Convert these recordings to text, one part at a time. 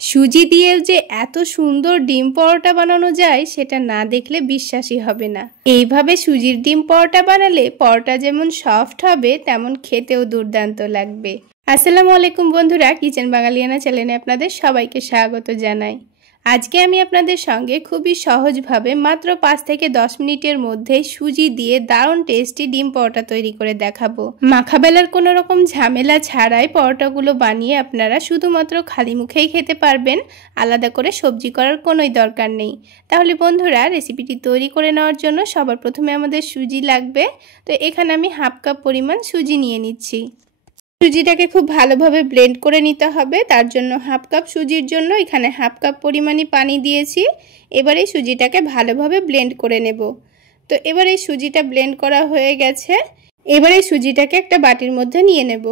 সুজি দিয়েও যে এত সুন্দর ডিম পরোটা বানানো যায় সেটা না দেখলে বিশ্বাসই হবে না। এইভাবে সুজির ডিম পরোটা বানালে পরোটা যেমন সফট হবে তেমন খেতেও দুর্দান্ত লাগবে। আসসালামু আলাইকুম বন্ধুরা, কিচেন বাঙালিয়ানা চ্যানেলে আপনাদের সবাইকে স্বাগত জানাই। আজকে আমি আপনাদের সঙ্গে খুবই সহজভাবে মাত্র 5 থেকে 10 মিনিটের মধ্যে সুজি দিয়ে দারুণ টেস্টি ডিম পরোটা তৈরি করে দেখাবো। মাখাবেলার কোনো রকম ঝামেলা ছাড়াই পরোটাগুলো বানিয়ে আপনারা শুধুমাত্র খালি মুখেই খেতে পারবেন, আলাদা করে সবজি করার কোনোই দরকার নেই। তাহলে বন্ধুরা, রেসিপিটি তৈরি করে নেওয়ার জন্য সবার প্রথমে আমাদের সুজি লাগবে। তো এখানে আমি হাফ কাপ পরিমাণ সুজি নিয়ে নিচ্ছি। সুজিটাকে খুব ভালোভাবে ব্লেন্ড করে নিতে হবে। তার জন্য হাফ কাপ সুজির জন্য এখানে হাফ কাপ পরিমাণই পানি দিয়েছি। এবারে সুজিটাকে ভালোভাবে ব্লেন্ড করে নেব। তো এবারে সুজিটা ব্লেন্ড করা হয়ে গেছে। এবারে সুজিটাকে একটা বাটির মধ্যে নিয়ে নেব।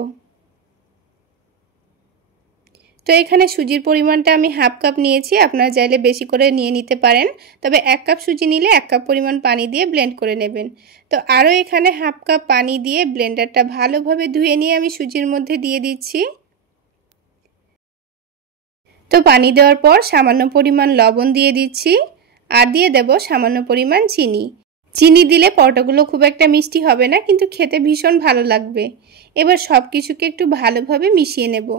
তো এখানে সুজির পরিমাণটা আমি হাফ কাপ নিয়েছি, আপনারা চাইলে বেশি করে নিয়ে নিতে পারেন। তবে 1 কাপ সুজি নিলে 1 কাপ পরিমাণ পানি দিয়ে ব্লেন্ড করে নেবেন। তো আরও এখানে হাফ কাপ পানি দিয়ে ব্লেন্ডারটা ভালোভাবে ধুয়ে নিয়ে আমি সুজির মধ্যে দিয়ে দিচ্ছি। তো পানি দেওয়ার পর সামান্য পরিমাণ লবণ দিয়ে দিচ্ছি, আর দিয়ে দেব সামান্য পরিমাণ চিনি। চিনি দিলে পরোটাগুলো খুব একটা মিষ্টি হবে না, কিন্তু খেতে ভীষণ ভালো লাগবে। এবার সব কিছুকে একটু ভালোভাবে মিশিয়ে নেব।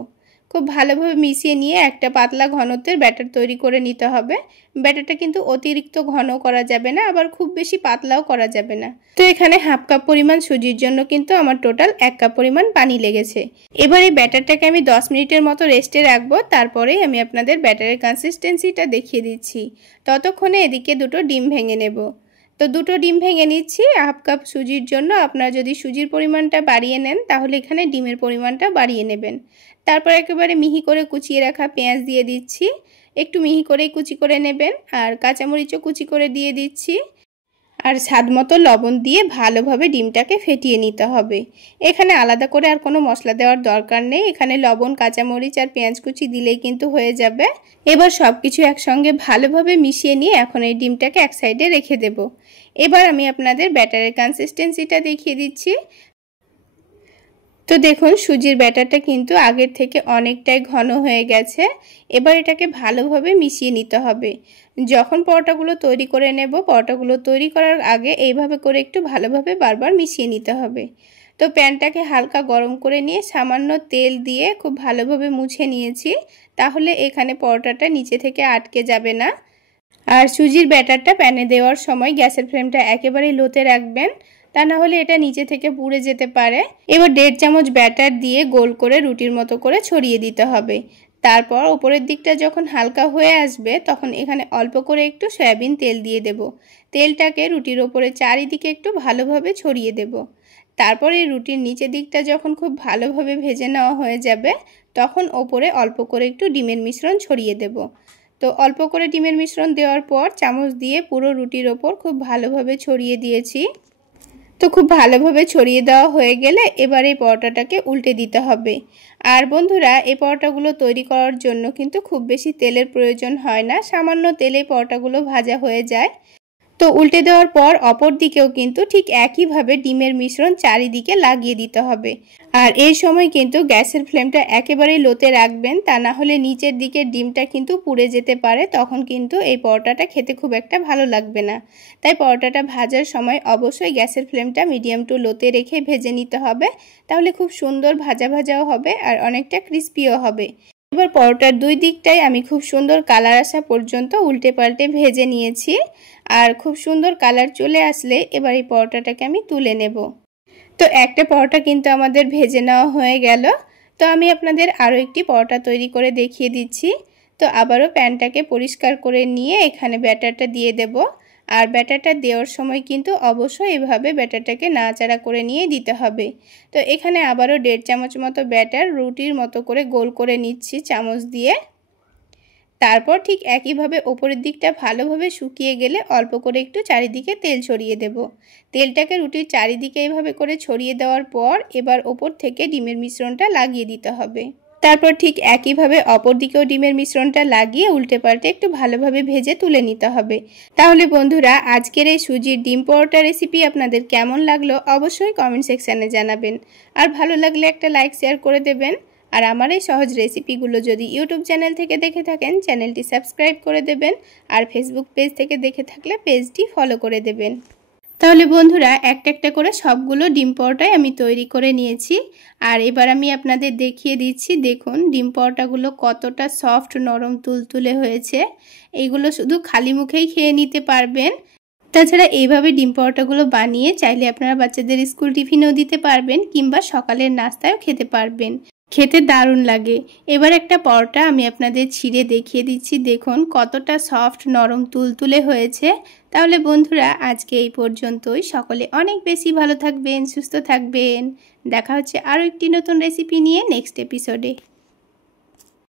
খুব ভালোভাবে মিশিয়ে নিয়ে একটা পাতলা ঘনত্বের ব্যাটার তৈরি করে নিতে হবে। ব্যাটারটা কিন্তু অতিরিক্ত ঘন করা যাবে না, আবার খুব বেশি পাতলাও করা যাবে না। তো এখানে হাফ কাপ পরিমাণ সুজির জন্য কিন্তু আমার টোটাল 1 কাপ পরিমাণ পানি লেগেছে। এবার এই ব্যাটারটাকে আমি 10 মিনিটের মতো রেস্টে রাখবো। তারপরেই আমি আপনাদের ব্যাটারের কনসিস্টেন্সিটা দেখিয়ে দিচ্ছি। ততক্ষণে এদিকে দুটো ডিম ভেঙে নেব। তো দুটো ডিম ভেঙে নিচ্ছি। হাফ কাপ সুজির জন্য আপনারা যদি সুজির পরিমাণটা বাড়িয়ে নেন তাহলে এখানে ডিমের পরিমাণটা বাড়িয়ে নেবেন। তারপর একেবারে মিহি করে কুচিয়ে রাখা পেঁয়াজ দিয়ে দিচ্ছি। একটু মিহি করেই কুচি করে নেবেন। আর কাঁচামরিচও কুচি করে দিয়ে দিচ্ছি। আর স্বাদমতো লবণ দিয়ে ভালোভাবে ডিমটাকে ফেটিয়ে নিতে হবে। এখানে আলাদা করে আর কোনো মশলা দেওয়ার দরকার নেই। এখানে লবণ, কাঁচামরিচ আর পেঁয়াজ কুচি দিলেই কিন্তু হয়ে যাবে। এবার সব কিছু একসঙ্গে ভালোভাবে মিশিয়ে নিয়ে এখন এই ডিমটাকে এক সাইডে রেখে দেব। এবার আমি আপনাদের ব্যাটারের কনসিস্টেন্সিটা দেখিয়ে দিচ্ছি। তো দেখুন, সুজির ব্যাটারটা কিন্তু আগের থেকে অনেকটাই ঘন হয়ে গেছে। এবার এটাকে ভালোভাবে মিশিয়ে নিতে হবে। যখন পরোটাগুলো তৈরি করে নেব, পরোটাগুলো তৈরি করার আগে এইভাবে করে একটু ভালোভাবে বারবার মিশিয়ে নিতে হবে। তো প্যানটাকে হালকা গরম করে নিয়ে সামান্য তেল দিয়ে খুব ভালোভাবে মুছে নিয়েছি। তাহলে এখানে পরোটাটা নিচে থেকে আটকে যাবে না। আর সুজির ব্যাটারটা প্যানে দেওয়ার সময় গ্যাসের ফ্লেমটা একেবারেই লোতে রাখবেন, তা না হলে এটা নিচে থেকে পুড়ে যেতে পারে। এবার 1.5 চামচ ব্যাটার দিয়ে গোল করে রুটির মতো করে ছড়িয়ে দিতে হবে। তারপর উপরের দিকটা যখন হালকা হয়ে আসবে তখন এখানে অল্প করে একটু সয়াবিন তেল দিয়ে দেব। তেলটাকে রুটির ওপরে চারিদিকে একটু ভালোভাবে ছড়িয়ে দেব। তারপর এই রুটির নিচের দিকটা যখন খুব ভালোভাবে ভেজে নেওয়া হয়ে যাবে তখন ওপরে অল্প করে একটু ডিমের মিশ্রণ ছড়িয়ে দেব। তো অল্প করে ডিমের মিশ্রণ দেওয়ার পর চামচ দিয়ে পুরো রুটির ওপর খুব ভালোভাবে ছড়িয়ে দিয়েছি। তো খুব ভালোভাবে ছড়িয়ে দেওয়া হয়ে গেলে এবার এই পরোটাটাকে উল্টে দিতে হবে। আর বন্ধুরা, এই পরোটাগুলো তৈরি করার জন্য কিন্তু খুব বেশি তেলের প্রয়োজন হয় না, সামান্য তেলে পরোটাগুলো ভাজা হয়ে যায়। তো উল্টে দেওয়ার পর অপর দিকেও কিন্তু ঠিক একইভাবে ডিমের মিশ্রণ চারিদিকে লাগিয়ে দিতে হবে। আর এই সময় কিন্তু গ্যাসের ফ্লেমটা একেবারেই লোতে রাখবেন, তা না হলে নিচের দিকে ডিমটা কিন্তু পুড়ে যেতে পারে। তখন কিন্তু এই পরোটাটা খেতে খুব একটা ভালো লাগবে না। তাই পরোটাটা ভাজার সময় অবশ্যই গ্যাসের ফ্লেমটা মিডিয়াম টু লোতে রেখে ভেজে নিতে হবে। তাহলে খুব সুন্দর ভাজা ভাজাও হবে আর অনেকটা ক্রিস্পিও হবে। এবার পরোটার দুই দিকটাই আমি খুব সুন্দর কালার আসা পর্যন্ত উল্টে পাল্টে ভেজে নিয়েছি। আর খুব সুন্দর কালার চলে আসলে এবার এই পরোটাটাকে আমি তুলে নেব। তো একটা পরোটা কিন্তু আমাদের ভেজে নেওয়া হয়ে গেল। তো আমি আপনাদের আরও একটি পরোটা তৈরি করে দেখিয়ে দিচ্ছি। তো আবারও প্যানটাকে পরিষ্কার করে নিয়ে এখানে ব্যাটারটা দিয়ে দেব। আর ব্যাটারটা দেওয়ার সময় কিন্তু অবশ্যই এভাবে ব্যাটারটাকে নাড়াচাড়া করে নিয়ে দিতে হবে। তো এখানে আবারও 1.5 চামচ মতো ব্যাটার রুটির মতো করে গোল করে নিচ্ছি চামচ দিয়ে। তারপর ঠিক একইভাবে ওপরের দিকটা ভালোভাবে শুকিয়ে গেলে অল্প করে একটু চারিদিকে তেল ছড়িয়ে দেব। তেলটাকে রুটির চারিদিকে এইভাবে করে ছড়িয়ে দেওয়ার পর এবার ওপর থেকে ডিমের মিশ্রণটা লাগিয়ে দিতে হবে। তারপর ঠিক একইভাবে অপর দিকেও ডিমের মিশ্রণটা লাগিয়ে উল্টে পাল্টে একটু ভালোভাবে ভেজে তুলে নিতে হবে। তাহলে বন্ধুরা, আজকের এই সুজির ডিম পরোটা রেসিপি আপনাদের কেমন লাগলো অবশ্যই কমেন্ট সেকশানে জানাবেন। আর ভালো লাগলে একটা লাইক শেয়ার করে দেবেন। আর আমার এই সহজ রেসিপিগুলো যদি ইউটিউব চ্যানেল থেকে দেখে থাকেন চ্যানেলটি সাবস্ক্রাইব করে দেবেন, আর ফেসবুক পেজ থেকে দেখে থাকলে পেজটি ফলো করে দেবেন। তাহলে বন্ধুরা একটা একটা করে সবগুলো ডিম পরোটাই আমি তৈরি করে নিয়েছি। আর এবার আমি আপনাদের দেখিয়ে দিচ্ছি, দেখুন ডিম পরোটাগুলো কতটা সফট নরম তুলতুলে হয়েছে। এইগুলো শুধু খালি মুখেই খেয়ে নিতে পারবেন। তাছাড়া এইভাবে ডিম পরোটাগুলো বানিয়ে চাইলে আপনারা বাচ্চাদের স্কুল টিফিনেও দিতে পারবেন কিংবা সকালের নাস্তায়ও খেতে পারবেন। খেতে দারুণ লাগে। এবার একটা পরোটা আমি আপনাদের ছিঁড়ে দেখিয়ে দিচ্ছি, দেখুন কতটা সফট নরম তুলতুলে হয়েছে। তাহলে বন্ধুরা আজকে এই পর্যন্তই। সকলে অনেক বেশি ভালো থাকবেন, সুস্থ থাকবেন। দেখা হচ্ছে আরও একটি নতুন রেসিপি নিয়ে নেক্সট এপিসোডে।